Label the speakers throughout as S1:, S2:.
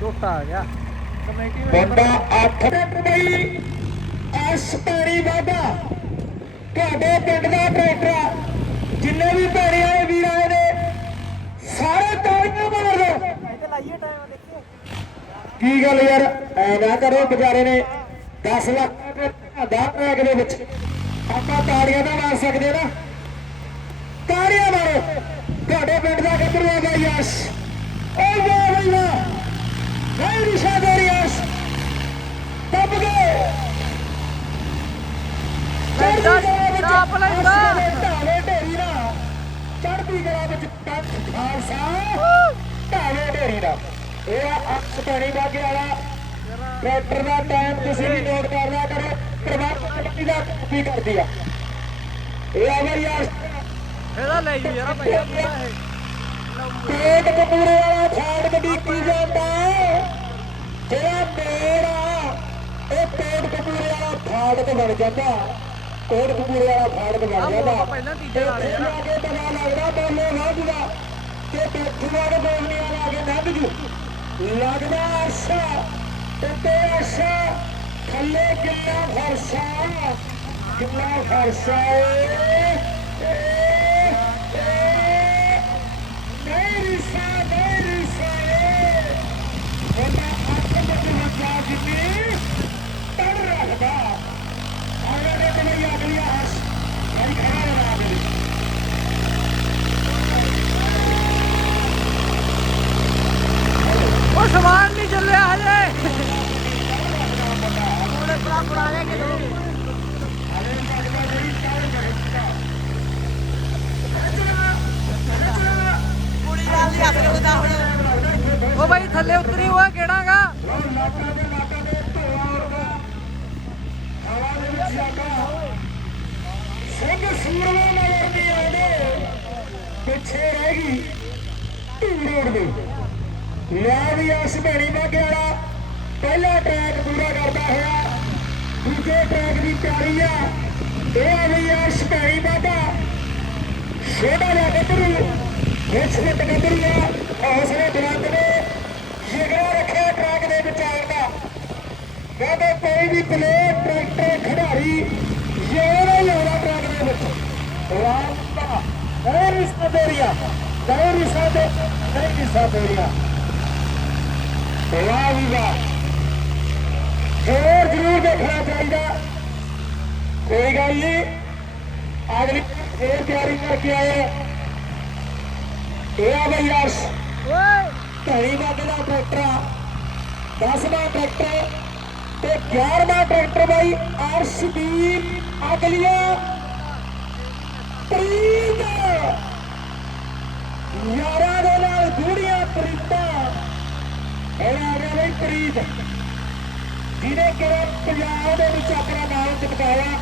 S1: ਝੋਟਾ ਆ ਗਿਆ। ਕਮੇਟੀ
S2: ਬੰਦਾ 8 ਮਿੰਟ ਬਈ ਐਸ ਪੈਣੀ ਵਾਦਾ ਤੁਹਾਡੇ ਪਿੰਡ ਦਾ ਟਰੈਕਟਰ। ਜਿੰਨੇ ਵੀ ਭੈਣੇ ਆਏ ਵੀਰ ਆਏ ਨੇ ਸਾਰੇ ਤਾੜੀਆਂ ਮਾਰ ਦਿਓ
S1: ਲਾਈਏ ਟਾਈਮ ਦੇਖੀਏ।
S2: ਕੀ ਗੱਲ ਯਾਰ ਐ ਨਾ ਕਰੋ ਵਿਚਾਰੇ ਨੇ 10 ਲੱਖ ਦਾ ਟਰੈਕ ਦੇ ਵਿੱਚ। ਆਪਾਂ ਤਾੜੀਆਂ ਤਾਂ ਮਾਰ ਸਕਦੇ ਨਾ। ਤਾੜੀਆਂ ਮਾਰੋ। ਤੁਹਾਡੇ ਪਿੰਡ ਦਾ ਗੱਭਰੂ ਆ ਗਿਆ ਵਾਹ ਨਹੀਂ ਰਿਸ਼ਾ ਦੇ ਯਸ ਦੱਬ ਗਏ
S1: ਲੈਂਦਾ, ਚਾਪ ਲੈਂਦਾ।
S2: ਢਾਲੇ ਢੇਰੀ ਨਾ ਚੜ੍ਹਦੀ ਕਲਾ ਵਿੱਚ ਪੰਜ ਖਾਲਸਾ ਢਾਲੇ ਢੇਰੀ ਦਾ ਇਹ ਆ ਅਕਸ ਪੈਣੀ ਬਾਗੇ ਵਾਲਾ ਟਰੈਕਟਰ ਦਾ ਟਾਈਮ ਤੁਸੀਂ ਵੀ ਨੋਟ ਕਰ ਲਿਆ ਕਰੋ ਪ੍ਰਭਾਤ ਕਮੇਟੀ ਦਾ ਕੀ ਕਰਦੀ ਆ ਇਹ ਆ ਮੇਰੀ ਯਾਰ
S1: ਇਹਦਾ ਲੈ ਜੀ ਯਾਰ ਪੂਰਾ ਇਹ
S2: ਕਪੂਰੇ ਤੇ ਬਣ ਜਾਂਦਾ। ਕੋਟ ਕਪੂਰੇ ਵਾਲਾ ਤੇ ਬਣ ਜਾਂਦਾ।
S1: ਪਹਿਲਾਂ ਤੀਜੇ
S2: ਲੱਗਦਾ ਬੋਲੇ ਨਾ ਜੂਗਾ ਦੇ ਬੋਲਣੇ ਵਾਲਾ ਲੰਘ ਜੂ। ਲੱਗਦਾ ਅਰਸ਼ਾ। ਤੇ ਅਰਸ਼ਾ। ਥੱਲੇ ਕਿੰਨਾ ਫਰਸ਼ਾ ਕਿੰਨਾ ਫਰਸ਼ਾ ਏ ਨਹੀਂ ਰਿਸਾ ਨਹੀਂ ਰਿਸਾ ਏ ਉਹਦਾ ਅੱਖ ਵਿੱਚ ਲੱਗਾ ਜਿੰਨੀ ਤੜ ਰੱਖਦਾ ਆਇਆ ਦੇ ਤੇ ਨਹੀਂ ਅਗਲੀ ਹਸ ਨਹੀਂ ਖੜਾ ਰਹਾ ਮੇਰੀ
S1: ਉਹ ਸਮਾਨ ਨਹੀਂ ਚੱਲਿਆ ਹਜੇ ਉਹਨੇ ਪਰਾ ਪਰਾ ਲਿਆ ਕਿਦੋਂ ਕੁੜੀ ਨਾਲ ਦੀ ਹੱਥ ਰੁਕਦਾ ਹੁਣ ਉਹ ਬਾਈ, ਥੱਲੇ ਉਤਰੀ ਹੋਇਆ ਕਿਹੜਾਗਾ
S2: ਸਿੰਘ ਸੂਰਮਾ ਨਗਰ ਦੀ। ਆਉਂਦੇ ਪਿੱਛੇ ਰਹਿ ਗਈ। ਢੂੜ ਦੇ। ਲੈ ਵੀ ਇਸ ਭੈਣੀ ਬਾਗੇ ਵਾਲਾ। ਪਹਿਲਾ ਟਰੈਕ ਪੂਰਾ ਕਰਦਾ ਹੋਇਆ। ਦੂਜੇ ਟਰੈਕ ਦੀ ਤਿਆਰੀ ਆ। ਇਹ ਆ ਵੀ ਇਸ ਭੈਣੀ ਬਾਗਾ ਛੋਟਾ ਜਿਹਾ ਗੱਭਰੂ ਵਿੱਚ ਵਿੱਚ ਆ। ਹੌਸਲੇ ਬੁਲੰਦ ਨੇ। ਜਿਗਰਾ ਰੱਖਿਆ ਟਰੈਕ ਦੇ ਵਿੱਚ ਦਾ। ਕਹਿੰਦੇ ਕੋਈ ਵੀ ਪਲੇਟ ਟਰੈਕਟਰ, ਖਿਡਾਰੀ ਜਿਹੜਾ ਹੀ ਆਉਣਾ ਟਰੈਕ ਦੇ ਵਿੱਚ। ਰਾਸ਼ਤਾ ਹੈ ਰਿਸ਼ਤਾ ਦੇਰੀਆ ਨਹੀਂ ਰਿਸ਼ਤਾ ਦੇ ਨਹੀਂ ਰਿਸ਼ਤਾ ਦੇਰੀਆ ਵਾਹ ਵਾਹ। ਹੋਰ ਜ਼ਰੂਰ ਦੇਖਣਾ ਚਾਹੀਦਾ। ਕੋਈ ਗੱਲ ਨਹੀਂ ਅਗਲੀ ਫੇਰ ਤਿਆਰੀ ਕਰਕੇ ਆਏ ਆ। ਇਹ ਆ ਬਈ ਯਾਰ
S1: ਓਏ।
S2: ਧਣੀ ਬਾਗੇ ਦਾ ਟਰੈਕਟਰ ਆ। 10ਵਾਂ ਟਰੈਕਟਰ ਤੇ 11ਵਾਂ ਟਰੈਕਟਰ ਬਾਈ ਅਰਸ਼ਦੀਪ ਅਗਲੀਆ। ਪ੍ਰੀਤ। ਯਾਰਾਂ ਦੇ ਨਾਲ ਗੂੜੀਆਂ ਪ੍ਰੀਤਾਂ। ਇਹ ਆ ਗਿਆ ਬਈ ਪ੍ਰੀਤ। ਜਿਹਨੇ ਕਿ ਪੰਜਾਬ ਦੇ ਵਿੱਚ ਆਪਣਾ ਨਾਮ ਚਮਕਾਇਆ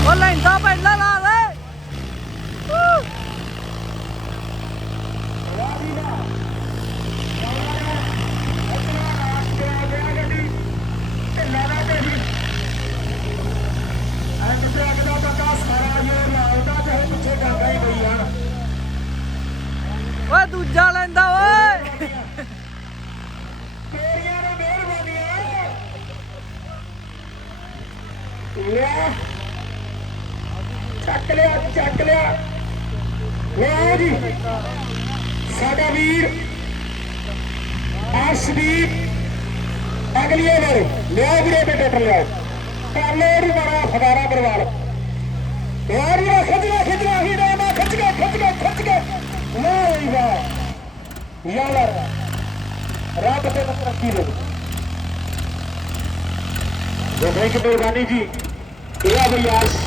S1: ਉਹ ਲੈਂਦਾ ਪਹਿਲਾਂ ਲਾ ਦੇ ਊ। ਓਏ ਦੂਜਾ ਲੈਂਦਾ ਓਏ
S2: ਚੱਕ ਲਿਆ ਚੱਕ ਲਿਆ। ਵਾਹ ਜੀ। ਸਾਡਾ ਵੀਰ, ਅਰਸ਼ਦੀਪ ਅਗਲੀ ਓਵਰ ਲਿਆ ਵੀਰੇ ਬੇਟੇ ਟਰ ਲਿਆ ਕਰ ਲੈ ਇਹਨੂੰ ਮਾਰਾ ਫਗਾਰਾ ਪਰਵਾਲ ਯਾਰ ਇਹ ਖਿੱਚਣਾ ਖਿੱਚਣਾ ਹੀ ਨਾ ਖਿੱਚ ਕੇ ਖਿੱਚ ਕੇ ਖਿੱਚ ਕੇ ਵਾਹ ਵਾਹ ਯਾਰ, ਰੱਬ ਤੇ ਤਰੱਕੀ ਦੇ ਜੋ ਕਿ ਮਿਹਰਬਾਨੀ ਜੀ। ਇਹ ਆ ਬਈ ਆਸ